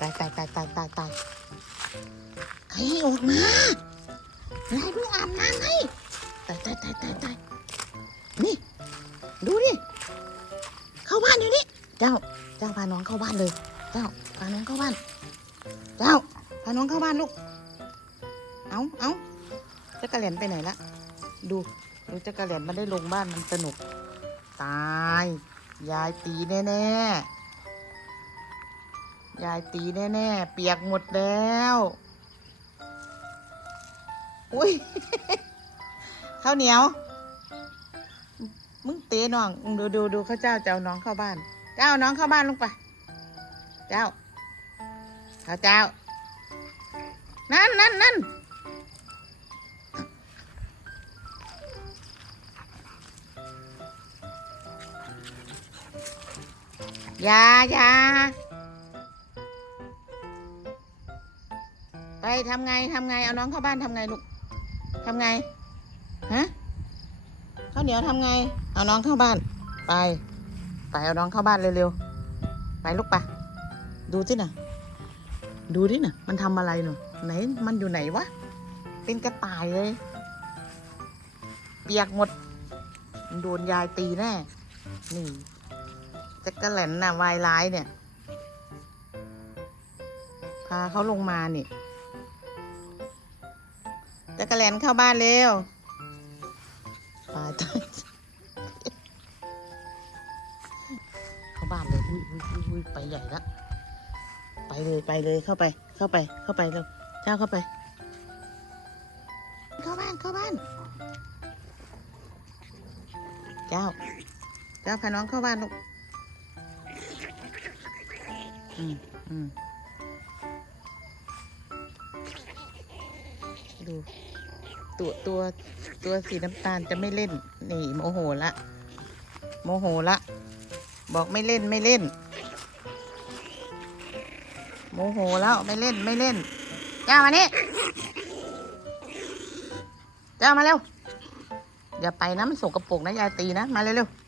ตายตายตายตายตายตายใครให้ออกมาไล่ลูกอาบน้ำให้ตายตายตายตายตายนี่ ดูดิเข้าบ้านอยู่นี่ เจ้า เจ้าพาน้องเข้าบ้านเลย เจ้าพาน้องเข้าบ้าน เจ้าพาน้องเข้าบ้านลูก เอาเอาจักระเหรียนไปไหนละ ดูดูจักระเหรียนมันได้ลงบ้านมันสนุก ตาย ยายตีแน่ๆ ยายตีแน่ๆ เปียกหมดแล้ว อุ้ยข้าวเหนียว มึงเตะน้องมึงดูดูดูข้าเจ้าจะเอาน้องเข้าบ้าน เจ้าน้องเข้าบ้านลงไป เจ้าข้าเจ้า นั่นนั่นนั่นยายา ไปทำไงทำไงเอาน้องเข้าบ้านทำไงลูกทำไงฮะข้าวเหนียวทำไง เอาน้องเข้าบ้าน ไป ไปเอาน้องเข้าบ้านเร็วๆไปลูกไปดูสิน่ะ ดูดิน่ะ มันทำอะไรหนูไหนมันอยู่ไหนวะเป็นกระต่ายเลย เปียกหมดมันโดนยายตีแน่นี่จักระแหลนน่ะวายร้ายเนี่ยพาเขาลงมาเนี่ย จักระแหลนเข้าบ้านเร็วตายตายเข้าบ้านเลยอุ้ยอุ้ยอุ้ยอุ้ยไปใหญ่ละไปเลยไปเลยเข้าไป เข้าไปเข้าไปเร็วเจ้าเข้าไป เข้าบ้านเข้าบ้าน เจ้า เจ้าพาน้องเข้าบ้านลูกอืมอืม ดู ตัวตัวตัวสีน้ำตาลจะไม่เล่น นี่โมโหละ โมโหละ บอกไม่เล่นไม่เล่น โมโหแล้วไม่เล่นไม่เล่น เจ้ามานี่เจ้ามาเร็วอย่าไปนะมันสกรปรกนะยายตีนะ มาเร็วๆ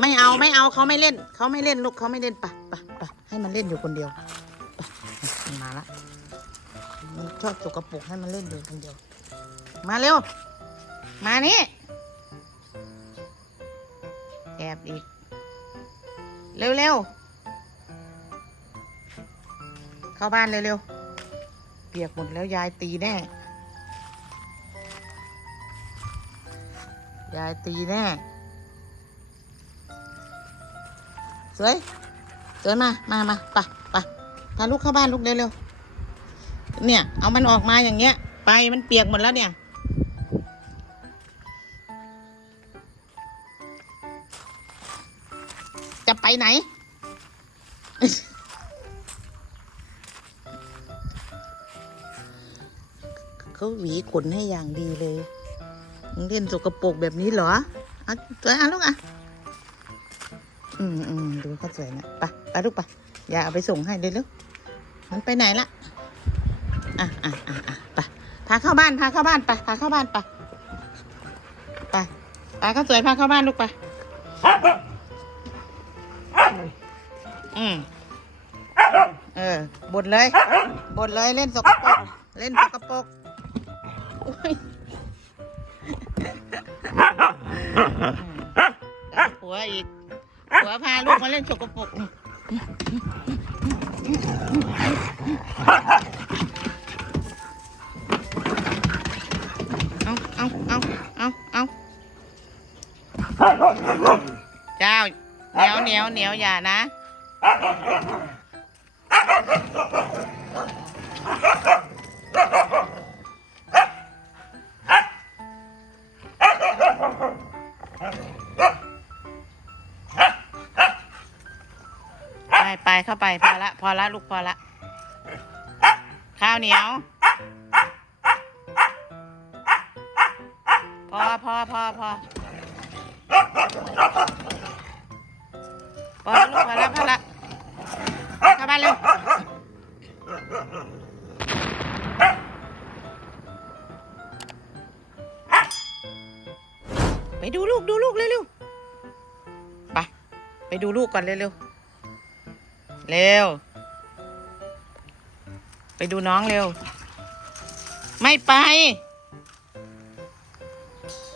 ไม่เอาไม่เอาเขาไม่เล่น เขาไม่เล่นลูกเขาไม่เล่นปะปะปะ ให้มันเล่นอยู่คนเดียวมันมาละมันชอบสกกระปรกให้มันเล่นอยู่คนเดียว มาเร็ว มานี่แอบอีก เร็วๆเข้าบ้านเร็วๆเปียกหมดแล้วยายตีแน่ ยายตีแน่สวย สวยมา มามาไปไปพาลูกเข้าบ้านลูกเร็วๆ เนี่ย เอามันออกมาอย่างเงี้ย ไปมันเปียกหมดแล้วเนี่ย จะไปไหน เขาหวีขนให้อย่างดีเลยเล่นสกปรกแบบนี้เหรอ เอาสวอะลูกอะ อืมอืมดูเขาสวยนะไปไปลูกไปอย่าเอาไปส่งให้เร็วๆมันไปไหนละอะอะอะอะไปพาเข้าบ้านพาเข้าบ้านไปพาเข้าบ้านไปไปไปเขาสวยพาเข้าบ้านลูกไปอืมเออบดเลยบดเลยเล่นสกปรกเล่นสกปรกอุ๊ยได้ผัวอีก ผัวพาลูกมาเล่นสกปรกเอาเอาเอาเอาเอาเจ้าเหนียวเหนียวเหนียวอย่านะ ไปไปเข้าไปพอละพอละลูกพอละ ข้าวเหนียว พอพอพอพอพอลูกพอละพอละเข้าบ้านเร็วไปดูลูกดูลูกเร็วไปดูลูกก่อนเร็วเร็ว เร็ว ไปดูน้องเร็ว ไม่ไป